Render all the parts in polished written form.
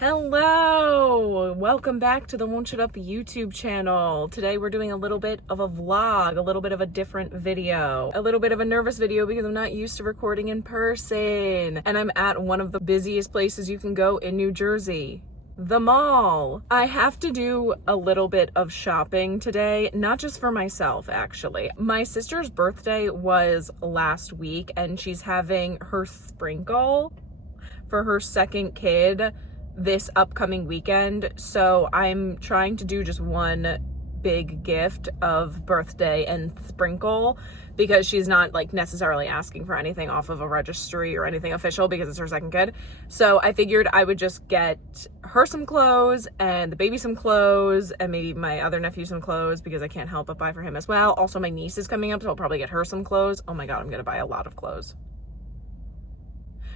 Hello! Welcome back to the Won't Shut Up YouTube channel. Today we're doing a little bit of a vlog, a little bit of a different video, a little bit of a nervous video because I'm not used to recording in person. And I'm at one of the busiest places you can go in New Jersey, the mall. I have to do a little bit of shopping today, not just for myself actually. My sister's birthday was last week and she's having her sprinkle for her second kid this upcoming weekend, so I'm trying to do just one big gift of birthday and sprinkle because she's not like necessarily asking for anything off of a registry or anything official because it's her second kid. So I figured I would just get her some clothes and the baby some clothes and maybe my other nephew some clothes because I can't help but buy for him as well. Also, my niece is coming up, so I'll probably get her some clothes. Oh my god, I'm gonna buy a lot of clothes.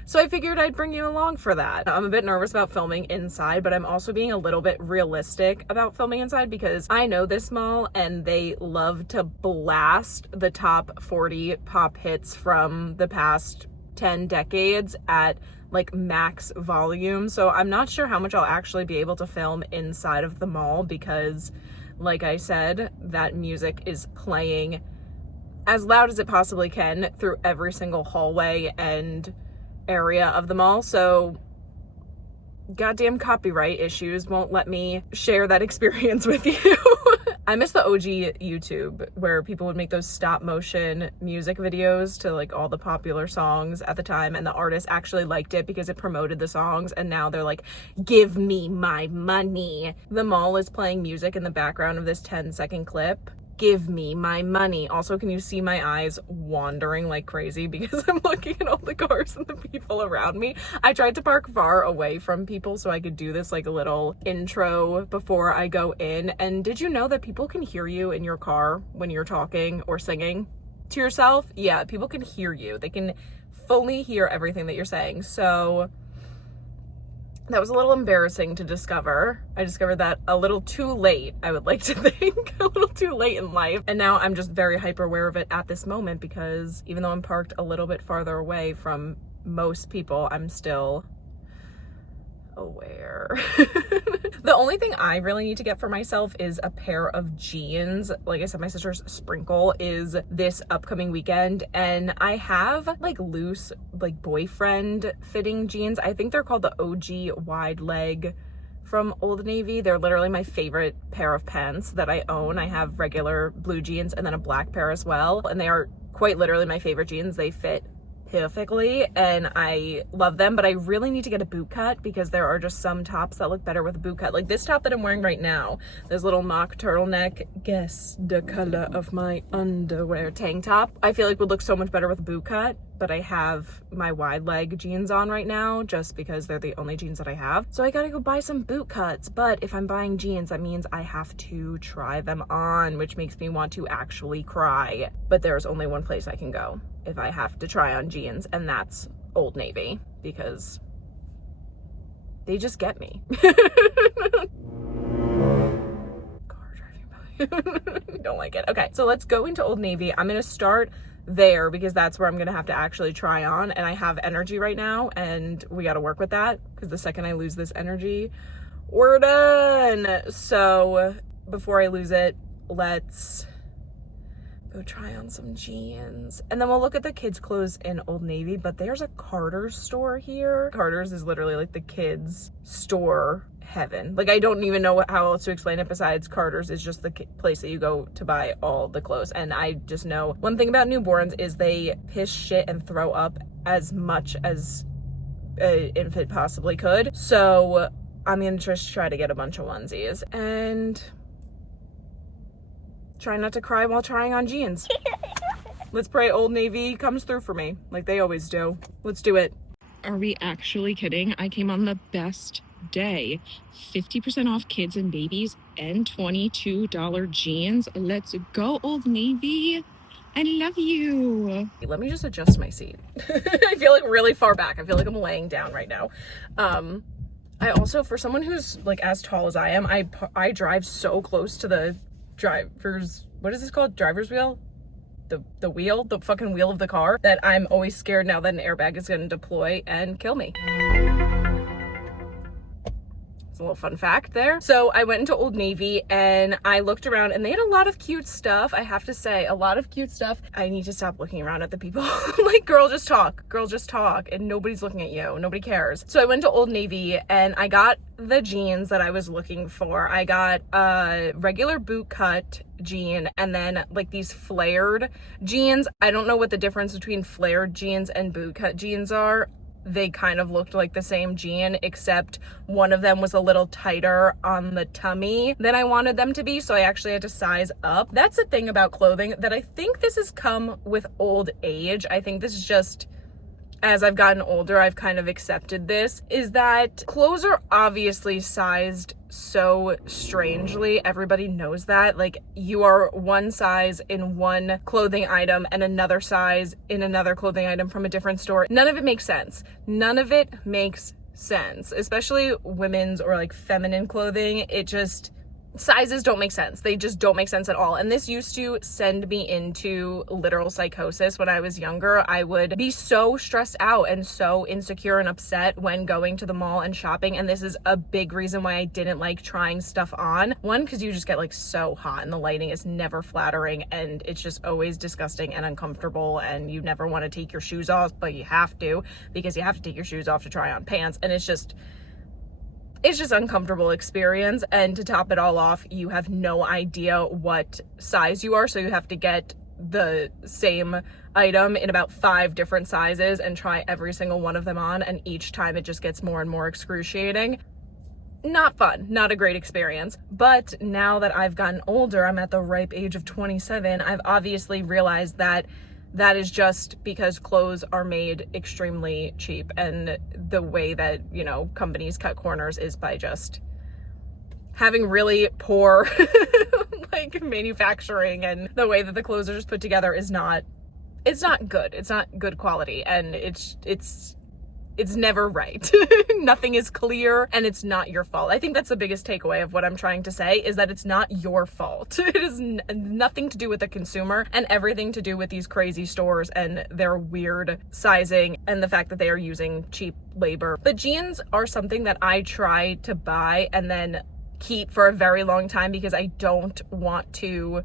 So I figured I'd bring you along for that. I'm a bit nervous about filming inside, but I'm also being a little bit realistic about filming inside because I know this mall and they love to blast the top 40 pop hits from the past 10 decades at like max volume. So I'm not sure how much I'll actually be able to film inside of the mall because, like I said, that music is playing as loud as it possibly can through every single hallway and area of the mall, so goddamn copyright issues won't let me share that experience with you. I miss the OG YouTube where people would make those stop motion music videos to like all the popular songs at the time, and the artist actually liked it because it promoted the songs, and now they're like, give me my money. The mall is playing music in the background of this 10-second clip. Give me my money. Also, can you see my eyes wandering like crazy because I'm looking at all the cars and the people around me? I tried to park far away from people so I could do this like a little intro before I go in. And did you know that people can hear you in your car when you're talking or singing to yourself? Yeah, people can hear you. They can fully hear everything that you're saying. So that was a little embarrassing to discover. I discovered that a little too late, I would like to think. A little too late in life. And now I'm just very hyper aware of it at this moment because even though I'm parked a little bit farther away from most people, I'm still aware. The only thing I really need to get for myself is a pair of jeans. Like I said, my sister's sprinkle is this upcoming weekend, and I have like loose like boyfriend fitting jeans. I think they're called the OG wide leg from Old Navy. They're literally my favorite pair of pants that I own. I have regular blue jeans and then a black pair as well, and they are quite literally my favorite jeans. They fit perfectly and I love them, but I really need to get a boot cut because there are just some tops that look better with a boot cut. Like this top that I'm wearing right now, this little mock turtleneck, guess the color of my underwear tank top, I feel like would look so much better with a boot cut, but I have my wide leg jeans on right now just because they're the only jeans that I have. So I gotta go buy some boot cuts, but if I'm buying jeans, that means I have to try them on, which makes me want to actually cry. But there's only one place I can go if I have to try on jeans, and that's Old Navy because they just get me. Car driving by. Don't like it. Okay, so let's go into Old Navy. I'm gonna start there because that's where I'm gonna have to actually try on, and I have energy right now and we got to work with that because the second I lose this energy, we're done. So before I lose it, let's go try on some jeans and then we'll look at the kids clothes in Old Navy. But there's a Carter's store here. Carter's is literally like the kids store heaven. Like I don't even know how else to explain it besides Carter's is just the place that you go to buy all the clothes. And I just know one thing about newborns is they piss, shit, and throw up as much as an infant possibly could. So I'm gonna just try to get a bunch of onesies and try not to cry while trying on jeans. Let's pray Old Navy comes through for me like they always do. Let's do it. Are we actually kidding? I came on the best day. 50% off kids and babies and $22 jeans. Let's go, Old Navy. I love you. Let me just adjust my seat. I feel like really far back. I feel like I'm laying down right now. I also, for someone who's like as tall as I am, I drive so close to the driver's, what is this called? Driver's wheel? The wheel, the fucking wheel of the car, that I'm always scared now that an airbag is gonna deploy and kill me. a little fun fact there. So I went into Old Navy and I looked around and they had a lot of cute stuff. I have to say, a lot of cute stuff. I need to stop looking around at the people. Like, girl, just talk, and nobody's looking at you. Nobody cares. So I went to Old Navy and I got the jeans that I was looking for. I got a regular boot cut jean and then like these flared jeans. I don't know what the difference between flared jeans and boot cut jeans are. They kind of looked like the same jean, except one of them was a little tighter on the tummy than I wanted them to be, so I actually had to size up. That's the thing about clothing that I think this has come with old age. I think this is just, as I've gotten older, I've kind of accepted this, is that clothes are obviously sized so strangely. Everybody knows that. Like, you are one size in one clothing item and another size in another clothing item from a different store. None of it makes sense. None of it makes sense, especially women's or like feminine clothing. It just, sizes don't make sense. They just don't make sense at all. And this used to send me into literal psychosis when I was younger. I would be so stressed out and so insecure and upset when going to the mall and shopping. And this is a big reason why I didn't like trying stuff on. One, because you just get like so hot and the lighting is never flattering and it's just always disgusting and uncomfortable, and you never want to take your shoes off, but you have to, because you have to take your shoes off to try on pants. And it's just uncomfortable experience. And to top it all off, you have no idea what size you are, so you have to get the same item in about 5 different sizes and try every single one of them on, and each time it just gets more and more excruciating. Not fun, not a great experience. But now that I've gotten older, I'm at the ripe age of 27, I've obviously realized that that is just because clothes are made extremely cheap, and the way that, you know, companies cut corners is by just having really poor like manufacturing, and the way that the clothes are just put together is not, it's not good. It's not good quality, and it's never right. Nothing is clear, and it's not your fault. I think that's the biggest takeaway of what I'm trying to say, is that it's not your fault. It is nothing to do with the consumer and everything to do with these crazy stores and their weird sizing and the fact that they are using cheap labor. The jeans are something that I try to buy and then keep for a very long time because I don't want to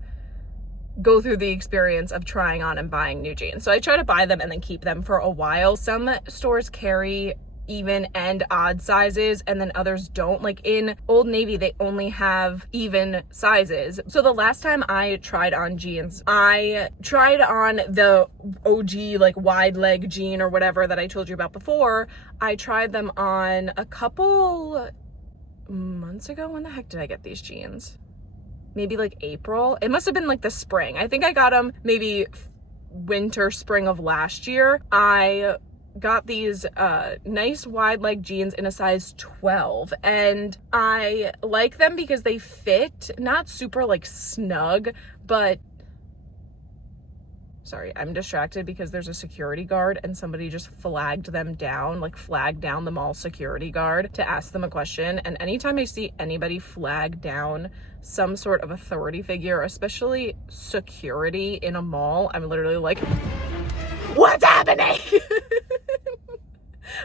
go through the experience of trying on and buying new jeans. So I try to buy them and then keep them for a while. Some stores carry even and odd sizes, and then others don't. Like in Old Navy, they only have even sizes. So the last time I tried on jeans, I tried on the OG like wide leg jean or whatever that I told you about before. I tried them on a couple months ago. When the heck did I get these jeans? Maybe like April. It must have been like the spring. I think I got them maybe winter, spring of last year. I got these nice wide leg jeans in a size 12, and I like them because they fit, not super like snug, but sorry, I'm distracted because there's a security guard and somebody just flagged them down, like flagged down the mall security guard to ask them a question. And anytime I see anybody flag down some sort of authority figure, especially security in a mall, I'm literally like, what's happening?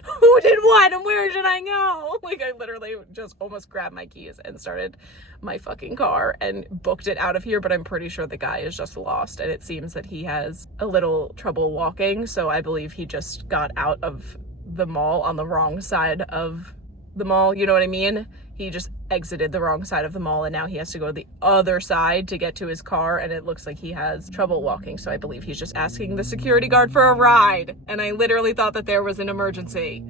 Who did what and where should I go? Like, I literally just almost grabbed my keys and started my fucking car and booked it out of here, but I'm pretty sure the guy is just lost, and it seems that he has a little trouble walking, so I believe he just got out of the mall on the wrong side of the mall, you know what I mean? He just exited the wrong side of the mall, and now he has to go to the other side to get to his car, and it looks like he has trouble walking, so I believe he's just asking the security guard for a ride, and I literally thought that there was an emergency.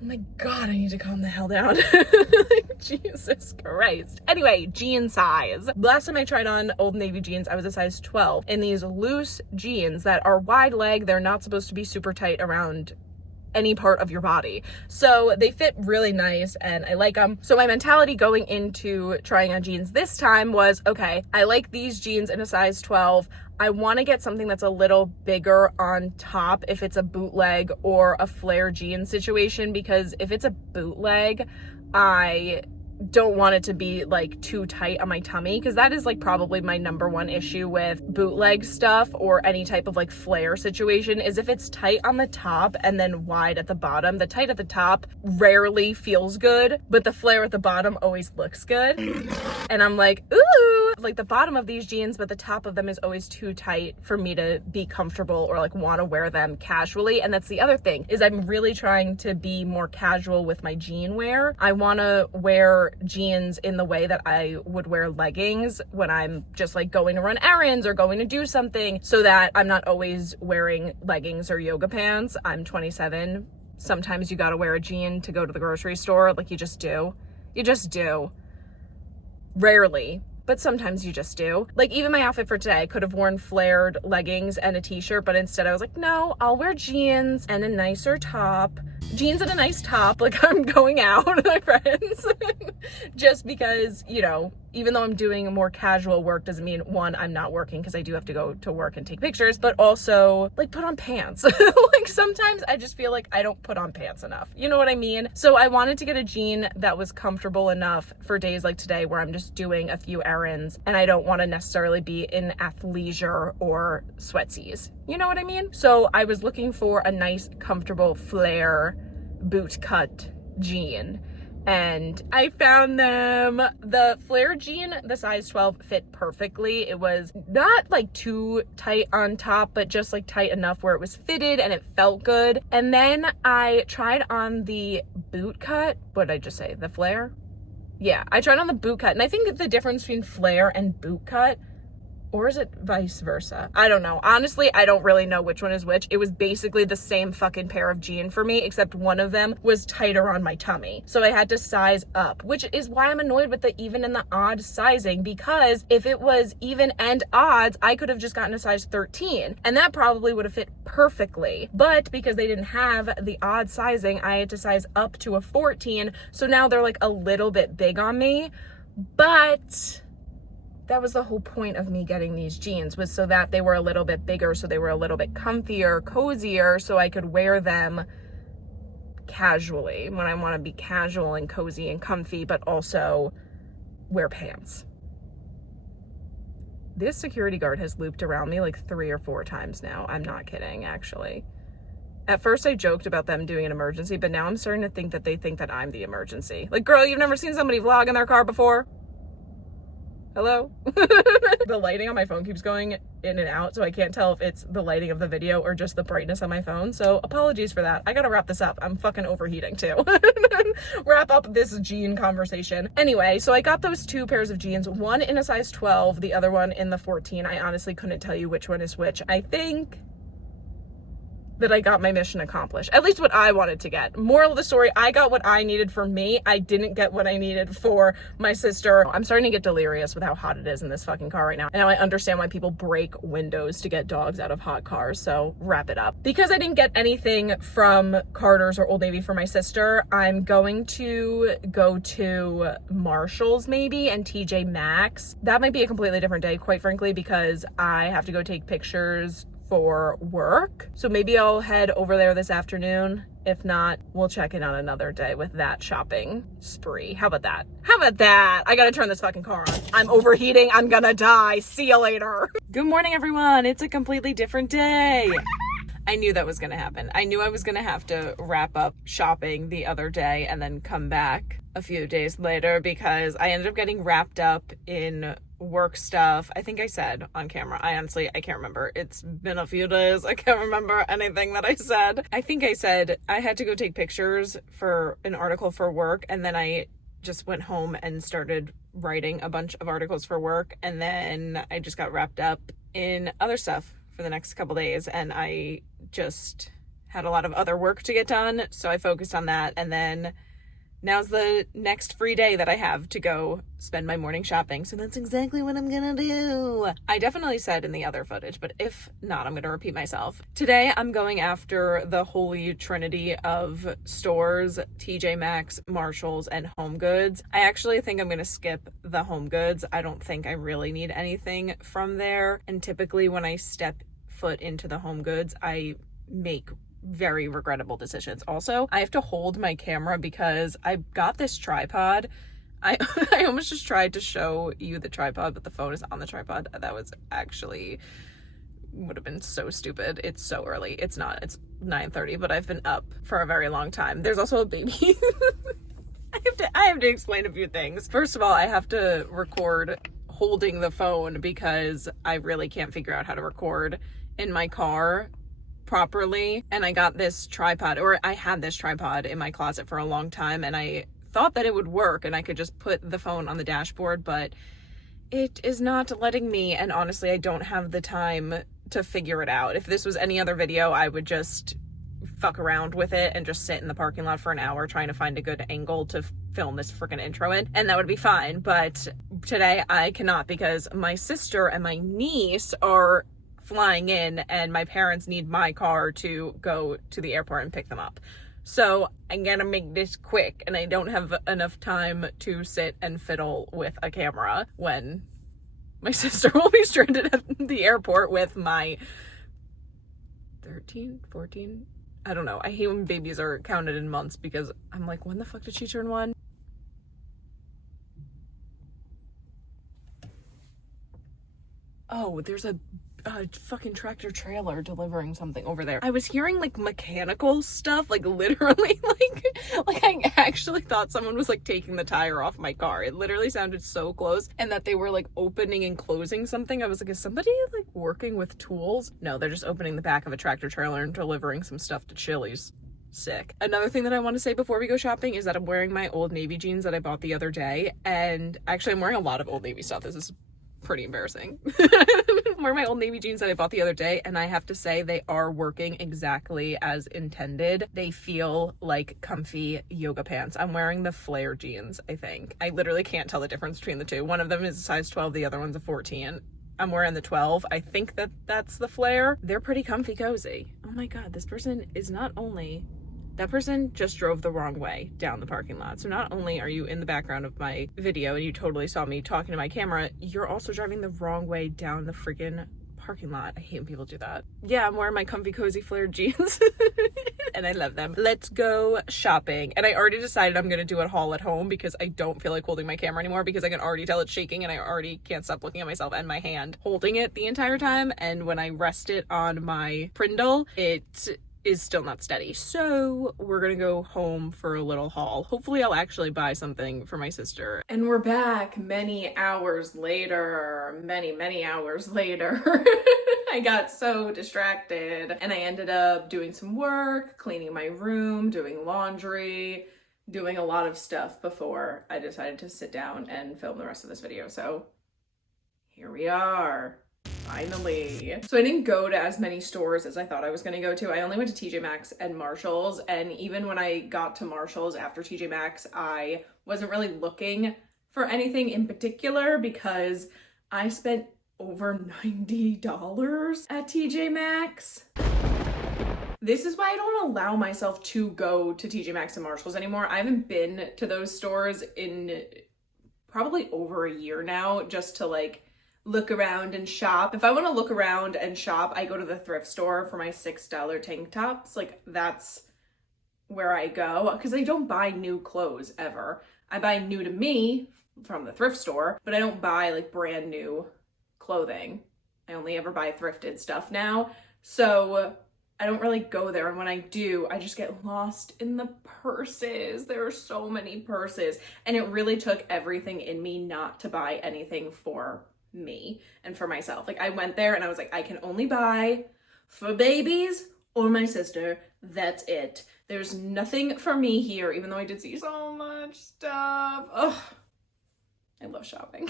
Oh my god, I need to calm the hell down. Jesus Christ. Anyway, jean size. Last time I tried on Old Navy jeans, I was a size 12 in these loose jeans that are wide leg. They're not supposed to be super tight around any part of your body, so they fit really nice and I like them. So my mentality going into trying on jeans this time was, okay, I like these jeans in a size 12. I want to get something that's a little bigger on top if it's a bootleg or a flare jean situation, because if it's a bootleg, I don't want it to be like too tight on my tummy, because that is like probably my number one issue with bootleg stuff or any type of like flare situation, is if it's tight on the top and then wide at the bottom. The tight at the top rarely feels good, but the flare at the bottom always looks good. And I'm like, ooh, like the bottom of these jeans, but the top of them is always too tight for me to be comfortable or like want to wear them casually. And that's the other thing, is I'm really trying to be more casual with my jean wear. I want to wear jeans in the way that I would wear leggings when I'm just like going to run errands or going to do something, so that I'm not always wearing leggings or yoga pants. I'm 27. Sometimes you gotta wear a jean to go to the grocery store. Like you just do. You just do. Rarely, but sometimes you just do. Like even my outfit for today, I could have worn flared leggings and a t-shirt, but instead I was like, no, I'll wear jeans and a nicer top. Jeans and a nice top, like I'm going out with my friends. Just because, you know, even though I'm doing more casual work doesn't mean, one, I'm not working, because I do have to go to work and take pictures, but also like put on pants. Like sometimes I just feel like I don't put on pants enough. You know what I mean? So I wanted to get a jean that was comfortable enough for days like today where I'm just doing a few errands and I don't want to necessarily be in athleisure or sweatsies. You know what I mean? So I was looking for a nice, comfortable flare boot cut jean, and I found them. The flare jean, the size 12, fit perfectly. It was not like too tight on top, but just like tight enough where it was fitted and it felt good. And then I tried on the boot cut. What did I just say? The flare? Yeah, I tried on the boot cut, and I think the difference between flare and boot cut, or is it vice versa? I don't know. Honestly, I don't really know which one is which. It was basically the same fucking pair of jeans for me, except one of them was tighter on my tummy. So I had to size up, which is why I'm annoyed with the even and the odd sizing, because if it was even and odds, I could have just gotten a size 13 and that probably would have fit perfectly. But because they didn't have the odd sizing, I had to size up to a 14. So now they're like a little bit big on me, but that was the whole point of me getting these jeans, was so that they were a little bit bigger, so they were a little bit comfier, cozier, so I could wear them casually when I want to be casual and cozy and comfy, but also wear pants. This security guard has looped around me like 3 or 4 times now. I'm not kidding, actually. At first I joked about them doing an emergency, but now I'm starting to think that they think that I'm the emergency. Like, girl, you've never seen somebody vlog in their car before? Hello? The lighting on my phone keeps going in and out, so I can't tell if it's the lighting of the video or just the brightness on my phone. So apologies for that. I gotta wrap this up. I'm fucking overheating too. Wrap up this jean conversation. Anyway, so I got those 2 pairs of jeans, one in a size 12, the other one in the 14. I honestly couldn't tell you which one is which. I think that I got my mission accomplished. At least what I wanted to get. Moral of the story, I got what I needed for me. I didn't get what I needed for my sister. I'm starting to get delirious with how hot it is in this fucking car right now. And now I understand why people break windows to get dogs out of hot cars. So wrap it up. Because I didn't get anything from Carter's or Old Navy for my sister, I'm going to go to Marshall's maybe and TJ Maxx. That might be a completely different day, quite frankly, because I have to go take pictures for work. So maybe I'll head over there this afternoon. If not, we'll check in on another day with that shopping spree. How about that? How about that? I gotta turn this fucking car on. I'm overheating. I'm gonna die. See you later. Good morning, everyone. It's a completely different day. I knew that was gonna happen. I knew I was gonna have to wrap up shopping the other day and then come back a few days later, because I ended up getting wrapped up in work stuff. I think I said on camera. I can't remember. It's been a few days. I can't remember anything that I said. I think I said I had to go take pictures for an article for work, and then I just went home and started writing a bunch of articles for work, and then I just got wrapped up in other stuff for the next couple days, and I just had a lot of other work to get done, so I focused on that. And then now's the next free day that I have to go spend my morning shopping. So that's exactly what I'm gonna do. I definitely said in the other footage, but if not, I'm gonna repeat myself. Today, I'm going after the holy trinity of stores: TJ Maxx, Marshalls, and Home Goods. I actually think I'm gonna skip the Home Goods. I don't think I really need anything from there. And typically when I step foot into the Home Goods, I make very regrettable decisions. Also, I have to hold my camera because I got this tripod. I I almost just tried to show you the tripod, but the phone is on the tripod. That was actually would have been so stupid. It's so early. It's not. It's 9:30, but I've been up for a very long time. There's also a baby. I have to explain a few things. First of all, I have to record holding the phone because I really can't figure out how to record in my car properly. And I got this tripod, or I had this tripod in my closet for a long time, and I thought that it would work and I could just put the phone on the dashboard, but it is not letting me, and honestly, I don't have the time to figure it out. If this was any other video, I would just fuck around with it and just sit in the parking lot for an hour trying to find a good angle to film this freaking intro in, and that would be fine. But today I cannot because my sister and my niece are flying in and my parents need my car to go to the airport and pick them up. So I'm gonna make this quick, and I don't have enough time to sit and fiddle with a camera when my sister will be stranded at the airport with my 13, 14, I don't know. I hate when babies are counted in months because I'm like, when the fuck did she turn 1? Oh, there's a fucking tractor trailer delivering something over there. I was hearing like mechanical stuff, like literally like I actually thought someone was like taking the tire off my car. It literally sounded so close, and that they were like opening and closing something. I was like, is somebody like working with tools? No, they're just opening the back of a tractor trailer and delivering some stuff to Chili's. Sick. Another thing that I want to say before we go shopping is that I'm wearing my Old Navy jeans that I bought the other day, and actually I'm wearing a lot of Old Navy stuff. This is pretty embarrassing. I'm wearing my Old Navy jeans that I bought the other day, and I have to say they are working exactly as intended. They feel like comfy yoga pants. I'm wearing the flare jeans, I think. I literally can't tell the difference between the two. One of them is a size 12, the other one's a 14. I'm wearing the 12. I think that that's the flare. They're pretty comfy cozy. Oh my god, this person is not only... That person just drove the wrong way down the parking lot. So not only are you in the background of my video and you totally saw me talking to my camera, you're also driving the wrong way down the friggin' parking lot. I hate when people do that. Yeah, I'm wearing my comfy cozy flared jeans and I love them. Let's go shopping. And I already decided I'm gonna do a haul at home because I don't feel like holding my camera anymore because I can already tell it's shaking and I already can't stop looking at myself and my hand holding it the entire time. And when I rest it on my Prindle, it is still not steady. So we're gonna go home for a little haul. Hopefully I'll actually buy something for my sister. And we're back many hours later. Many hours later. I got so distracted and I ended up doing some work, cleaning my room, doing laundry, doing a lot of stuff before I decided to sit down and film the rest of this video. So here we are. Finally. So I didn't go to as many stores as I thought I was going to go to. I only went to TJ Maxx and Marshall's, and even when I got to Marshall's after TJ Maxx, I wasn't really looking for anything in particular because I spent over $90 at TJ Maxx. This is why I don't allow myself to go to TJ Maxx and Marshall's anymore. I haven't been to those stores in probably over a year now, just to like look around and shop. If I want to look around and shop, I go to the thrift store for my $6 tank tops. Like, that's where I go because I don't buy new clothes ever. I buy new to me from the thrift store, but I don't buy like brand new clothing. I only ever buy thrifted stuff now. So I don't really go there. And when I do, I just get lost in the purses. There are so many purses. And it really took everything in me not to buy anything for me and for myself. Like, I went there and I was like, I can only buy for babies or my sister. That's it. There's nothing for me here, even though I did see so much stuff. Ugh, I love shopping.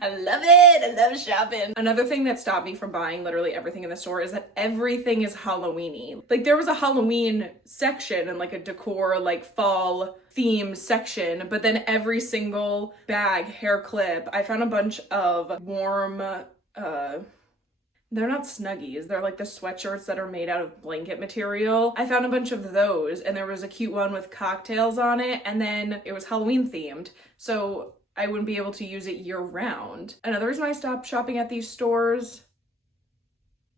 I love it. I love shopping. Another thing that stopped me from buying literally everything in the store is that everything is Halloween-y. Like, there was a Halloween section and like a decor, like fall theme section, but then every single bag, hair clip, I found a bunch of warm, they're not Snuggies. They're like the sweatshirts that are made out of blanket material. I found a bunch of those, and there was a cute one with cocktails on it, and then it was Halloween themed. So I wouldn't be able to use it year round. Another reason I stopped shopping at these stores,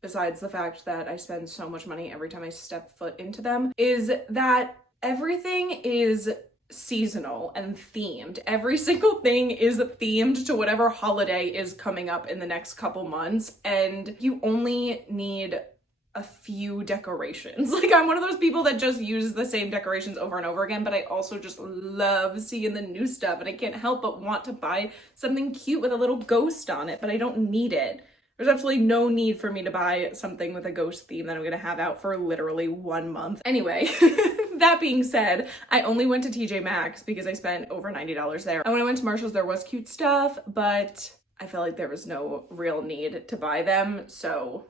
besides the fact that I spend so much money every time I step foot into them, is that everything is seasonal and themed. Every single thing is themed to whatever holiday is coming up in the next couple months, and you only need a few decorations. Like, I'm one of those people that just uses the same decorations over and over again, but I also just love seeing the new stuff, and I can't help but want to buy something cute with a little ghost on it, but I don't need it. There's absolutely no need for me to buy something with a ghost theme that I'm gonna have out for literally 1 month. Anyway, that being said, I only went to TJ Maxx because I spent over $90 there. And when I went to Marshall's, there was cute stuff, but I felt like there was no real need to buy them, so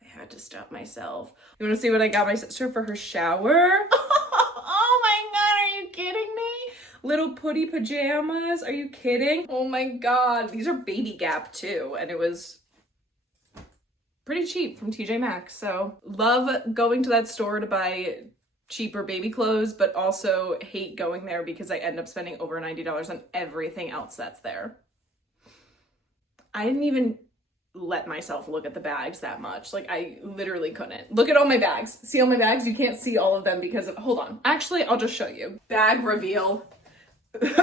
I had to stop myself. You wanna see what I got my sister for her shower? Oh my God, are you kidding me? Little putty pajamas, are you kidding? Oh my God, these are Baby Gap too, and it was pretty cheap from TJ Maxx. So love going to that store to buy cheaper baby clothes, but also hate going there because I end up spending over $90 on everything else that's there. I didn't even let myself look at the bags that much. Like, I literally couldn't. Look at all my bags. See all my bags? You can't see all of them because of, hold on. Actually, I'll just show you. Bag reveal.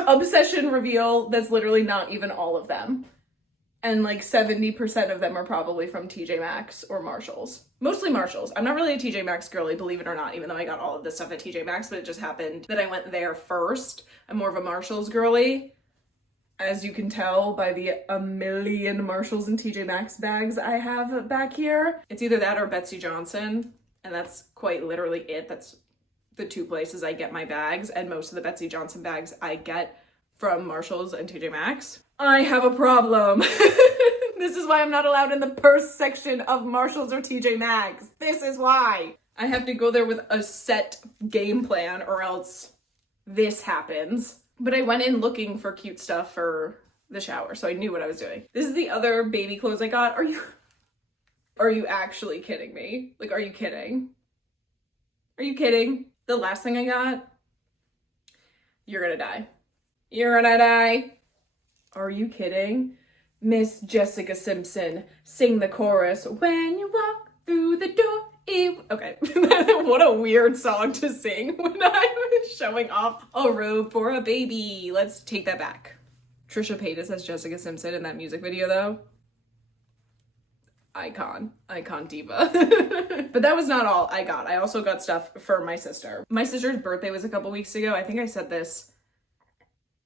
Obsession reveal. That's literally not even all of them. And like 70% of them are probably from TJ Maxx or Marshall's. Mostly Marshall's. I'm not really a TJ Maxx girly, believe it or not, even though I got all of this stuff at TJ Maxx, but it just happened that I went there first. I'm more of a Marshall's girly, as you can tell by the a million Marshalls and TJ Maxx bags I have back here. It's either that or Betsy Johnson, and that's quite literally it. That's the two places I get my bags, and most of the Betsy Johnson bags I get from Marshall's and TJ Maxx. I have a problem. This is why I'm not allowed in the purse section of Marshall's or TJ Maxx. This is why. I have to go there with a set game plan or else this happens. But I went in looking for cute stuff for the shower, so I knew what I was doing. This is the other baby clothes I got. Are you actually kidding me? Like, are you kidding? Are you kidding? The last thing I got, you're gonna die. You're gonna die. Are you kidding? Miss Jessica Simpson, sing the chorus. When you walk through the door. Okay, what a weird song to sing when I'm showing off a robe for a baby. Let's take that back. Trisha Paytas as Jessica Simpson in that music video though. Icon diva. But that was not all I got. I also got stuff for my sister. My sister's birthday was a couple weeks ago. I think I said this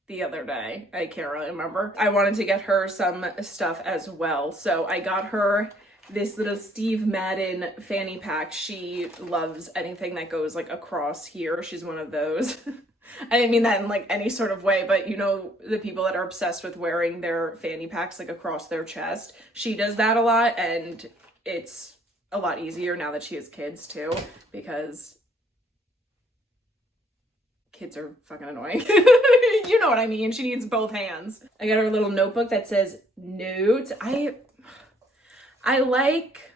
the other day. I can't really remember. I wanted to get her some stuff as well. So I got her this little Steve Madden fanny pack. She loves anything that goes like across here. She's one of those. I didn't mean that in like any sort of way, but you know, the people that are obsessed with wearing their fanny packs like across their chest. She does that a lot, and it's a lot easier now that she has kids too, because kids are fucking annoying. You know what I mean? She needs both hands. I got her a little notebook that says notes. I like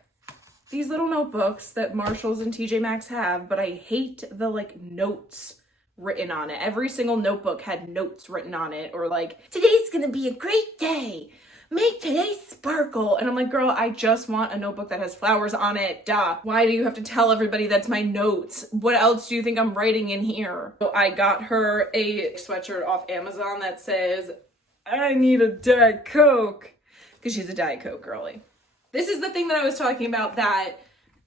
these little notebooks that Marshall's and TJ Maxx have, but I hate the like notes written on it. Every single notebook had notes written on it, or like, today's gonna be a great day. Make today sparkle. And I'm like, girl, I just want a notebook that has flowers on it. Duh. Why do you have to tell everybody that's my notes? What else do you think I'm writing in here? So I got her a sweatshirt off Amazon that says, I need a Diet Coke, because she's a Diet Coke girly. This is the thing that I was talking about that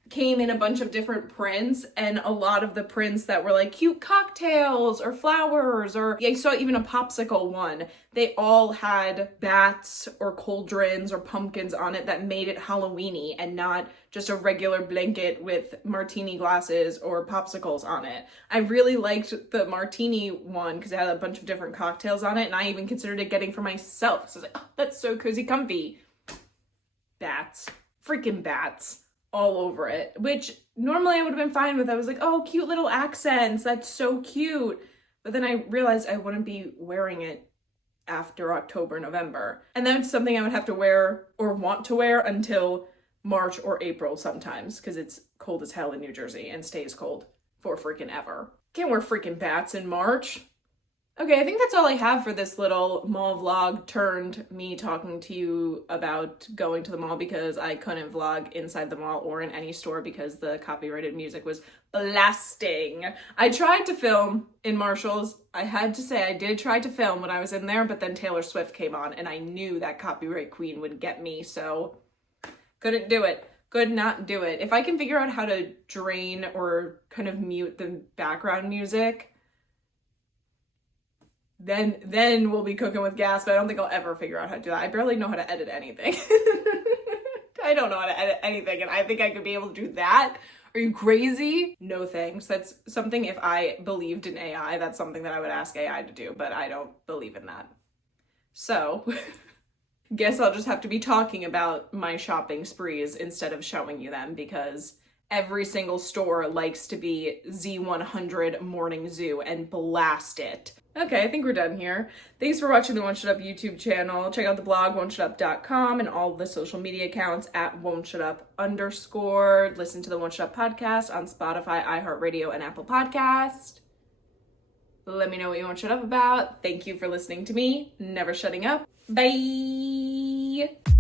came in a bunch of different prints, and a lot of the prints that were like cute cocktails or flowers, or I saw even a popsicle one, they all had bats or cauldrons or pumpkins on it that made it Halloween-y and not just a regular blanket with martini glasses or popsicles on it. I really liked the martini one because it had a bunch of different cocktails on it, and I even considered it getting for myself. So I was like, oh, that's so cozy comfy. Bats. Freaking bats. All over it, which normally I would have been fine with. I was like, oh, cute little accents, that's so cute. But then I realized I wouldn't be wearing it after October, November. And that's something I would have to wear or want to wear until March or April sometimes, because it's cold as hell in New Jersey and stays cold for freaking ever. Can't wear freaking bats in March. Okay, I think that's all I have for this little mall vlog turned me talking to you about going to the mall, because I couldn't vlog inside the mall or in any store because the copyrighted music was blasting. I tried to film in Marshall's. I had to say I did try to film when I was in there, but then Taylor Swift came on and I knew that copyright queen would get me, so couldn't do it. Could not do it. If I can figure out how to drain or kind of mute the background music, then we'll be cooking with gas, but I don't think I'll ever figure out how to do that. I barely know how to edit anything. I don't know how to edit anything, and I think I could be able to do that. Are you crazy? No thanks. That's something, if I believed in AI, that's something that I would ask AI to do, but I don't believe in that. So, guess I'll just have to be talking about my shopping sprees instead of showing you them, because every single store likes to be Z100 Morning Zoo and blast it. Okay, I think we're done here. Thanks for watching the Won't Shut Up YouTube channel. Check out the blog, won'tshutup.com, and all the social media accounts at won'tshutup_. Listen to the Won't Shut Up podcast on Spotify, iHeart Radio, and Apple Podcast. Let me know what you won't shut up about. Thank you for listening to me. Never shutting up. Bye!